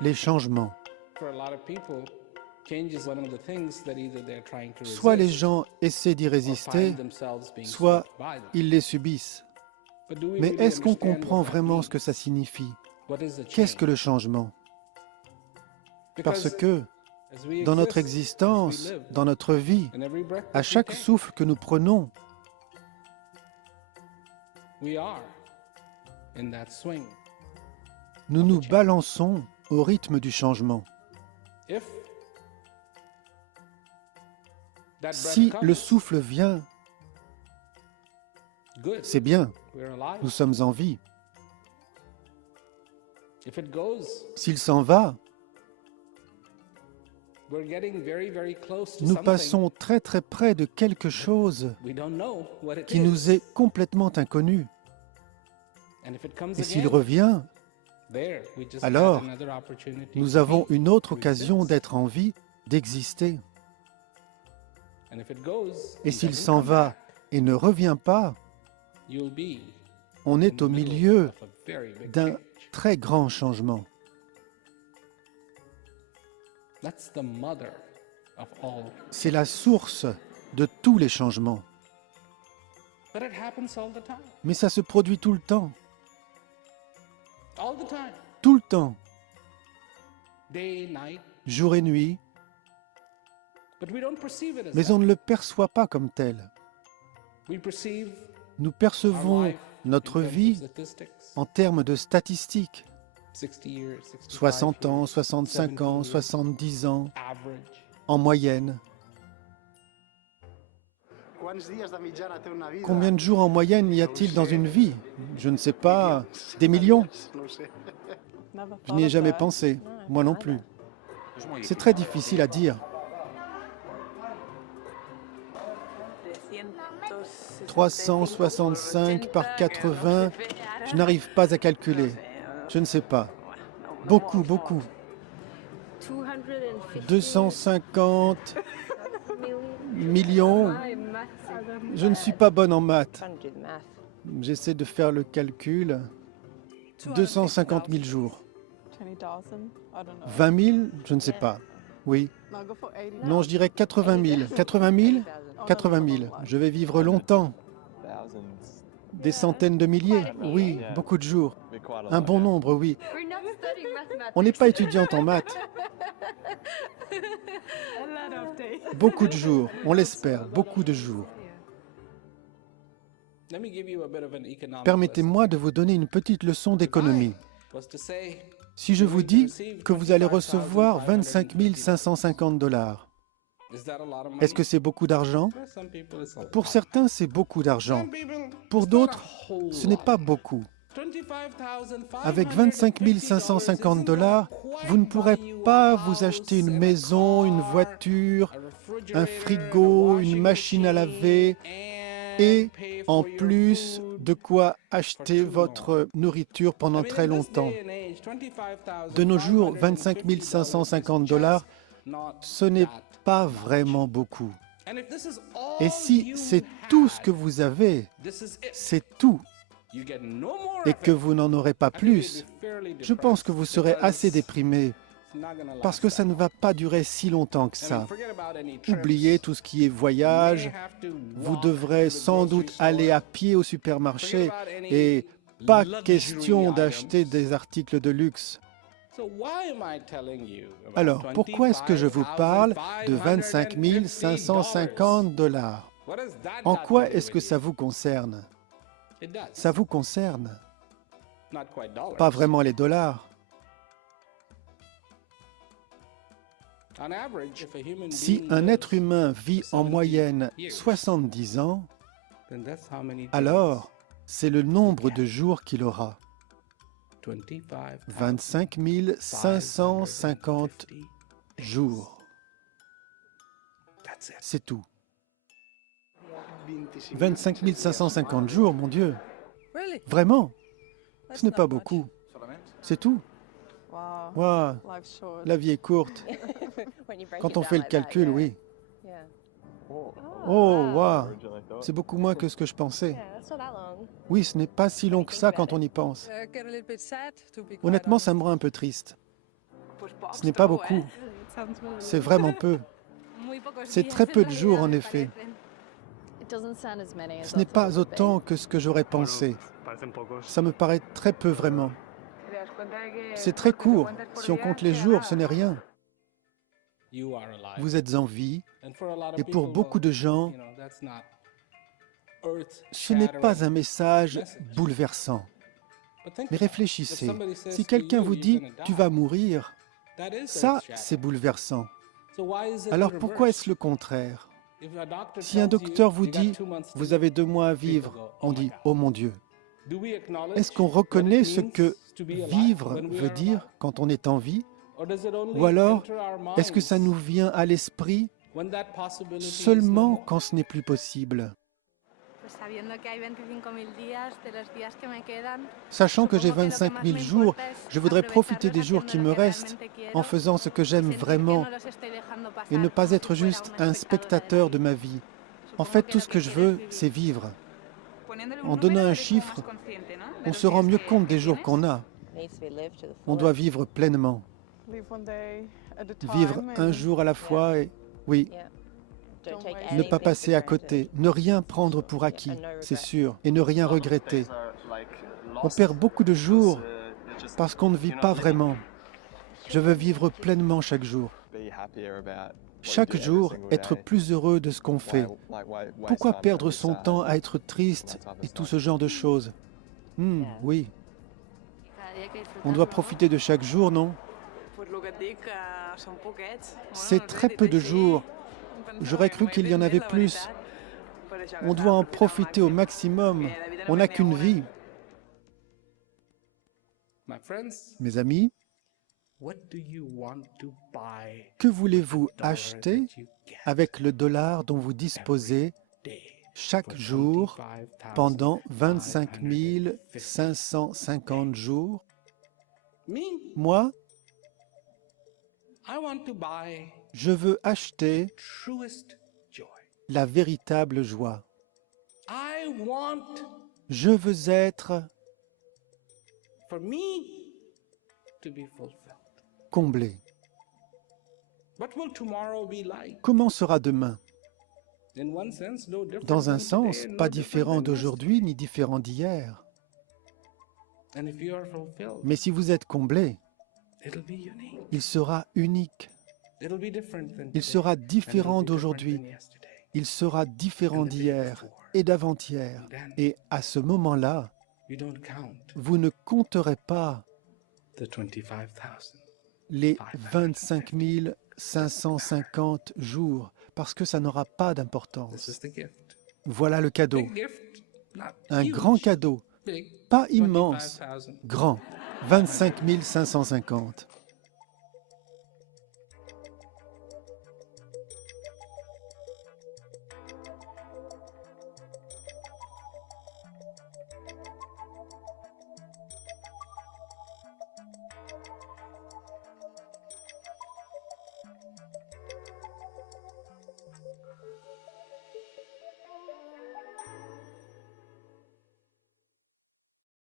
les changements. Soit les gens essaient d'y résister, soit ils les subissent. Mais est-ce qu'on comprend vraiment ce que ça signifie? Qu'est-ce que le changement? Parce que dans notre existence, dans notre vie, à chaque souffle que nous prenons, nous nous balançons au rythme du changement. Si le souffle vient, c'est bien, nous sommes en vie. S'il s'en va, nous passons très très près de quelque chose qui nous est complètement inconnu. Et s'il revient, alors nous avons une autre occasion d'être en vie, d'exister. Et s'il s'en va et ne revient pas, on est au milieu d'un très grand changement. C'est la source de tous les changements. Mais ça se produit tout le temps. Tout le temps. Jour et nuit. Mais on ne le perçoit pas comme tel. Nous percevons notre vie en termes de statistiques. 60 ans, 65 ans, 70 ans, en moyenne. Combien de jours en moyenne y a-t-il dans une vie? Je ne sais pas, des millions? Je n'y ai jamais pensé, moi non plus. C'est très difficile à dire. 365 par 80, je n'arrive pas à calculer. Je ne sais pas. Beaucoup, beaucoup. 250 millions. Je ne suis pas bonne en maths. J'essaie de faire le calcul. 250 000 jours. 20 000, je ne sais pas. Oui. Non, je dirais 80 000. 80 000? 80 000. Je vais vivre longtemps. Des centaines de milliers? Oui, beaucoup de jours. Un bon nombre, oui. On n'est pas étudiante en maths. Beaucoup de jours, on l'espère, beaucoup de jours. Permettez-moi de vous donner une petite leçon d'économie. Si je vous dis que vous allez recevoir 25 550 $, est-ce que c'est beaucoup d'argent? Pour certains, c'est beaucoup d'argent. Pour d'autres, ce n'est pas beaucoup. Avec 25 550 $, vous ne pourrez pas vous acheter une maison, une voiture, un frigo, une machine à laver et en plus de quoi acheter votre nourriture pendant très longtemps. De nos jours, 25 550 $, ce n'est pas vraiment beaucoup. Et si c'est tout ce que vous avez, c'est tout, et que vous n'en aurez pas plus, je pense que vous serez assez déprimé, parce que ça ne va pas durer si longtemps que ça. Oubliez tout ce qui est voyage, vous devrez sans doute aller à pied au supermarché, et pas question d'acheter des articles de luxe. Alors, pourquoi est-ce que je vous parle de 25 550 $? En quoi est-ce que ça vous concerne? Ça vous concerne. Pas vraiment les dollars. Si un être humain vit en moyenne 70 ans, alors c'est le nombre de jours qu'il aura. 25 550 jours. C'est tout. 25 550 jours, mon Dieu. Vraiment? Ce n'est pas beaucoup. C'est tout. Wow. La vie est courte. Quand on fait le calcul, oui. Oh, waouh! C'est beaucoup moins que ce que je pensais. Oui, ce n'est pas si long que ça quand on y pense. Honnêtement, ça me rend un peu triste. Ce n'est pas beaucoup. C'est vraiment peu. C'est très peu de jours, en effet. Ce n'est pas autant que ce que j'aurais pensé. Ça me paraît très peu vraiment. C'est très court. Si on compte les jours, ce n'est rien. Vous êtes en vie, et pour beaucoup de gens, ce n'est pas un message bouleversant. Mais réfléchissez, si quelqu'un vous dit « tu vas mourir », ça, c'est bouleversant. Alors pourquoi est-ce le contraire? Si un docteur vous dit « vous avez 2 mois à vivre », on dit « oh mon Dieu ». Est-ce qu'on reconnaît ce que vivre veut dire quand on est en vie? Ou alors, est-ce que ça nous vient à l'esprit seulement quand ce n'est plus possible? Sachant que j'ai 25 000 jours, je voudrais profiter des jours qui me restent en faisant ce que j'aime vraiment et ne pas être juste un spectateur de ma vie. En fait, tout ce que je veux, c'est vivre. En donnant un chiffre, on se rend mieux compte des jours qu'on a. On doit vivre pleinement. Vivre un jour à la fois et, oui, ne pas passer à côté, ne rien prendre pour acquis, c'est sûr, et ne rien regretter. On perd beaucoup de jours parce qu'on ne vit pas vraiment. Je veux vivre pleinement chaque jour. Chaque jour, être plus heureux de ce qu'on fait. Pourquoi perdre son temps à être triste et tout ce genre de choses? Oui. On doit profiter de chaque jour, non? C'est très peu de jours. J'aurais cru qu'il y en avait plus. On doit en profiter au maximum. On n'a qu'une vie. Mes amis, que voulez-vous acheter avec le dollar dont vous disposez chaque jour pendant 25 550 jours? Moi, je veux acheter la véritable joie. Je veux être comblé. Comment sera demain? Dans un sens, pas différent d'aujourd'hui ni différent d'hier. Mais si vous êtes comblé, il sera unique. Il sera différent d'aujourd'hui. Il sera différent d'hier et d'avant-hier. Et à ce moment-là, vous ne compterez pas les 25 550 jours parce que ça n'aura pas d'importance. Voilà le cadeau. Un grand cadeau. Pas immense, grand. 25 550.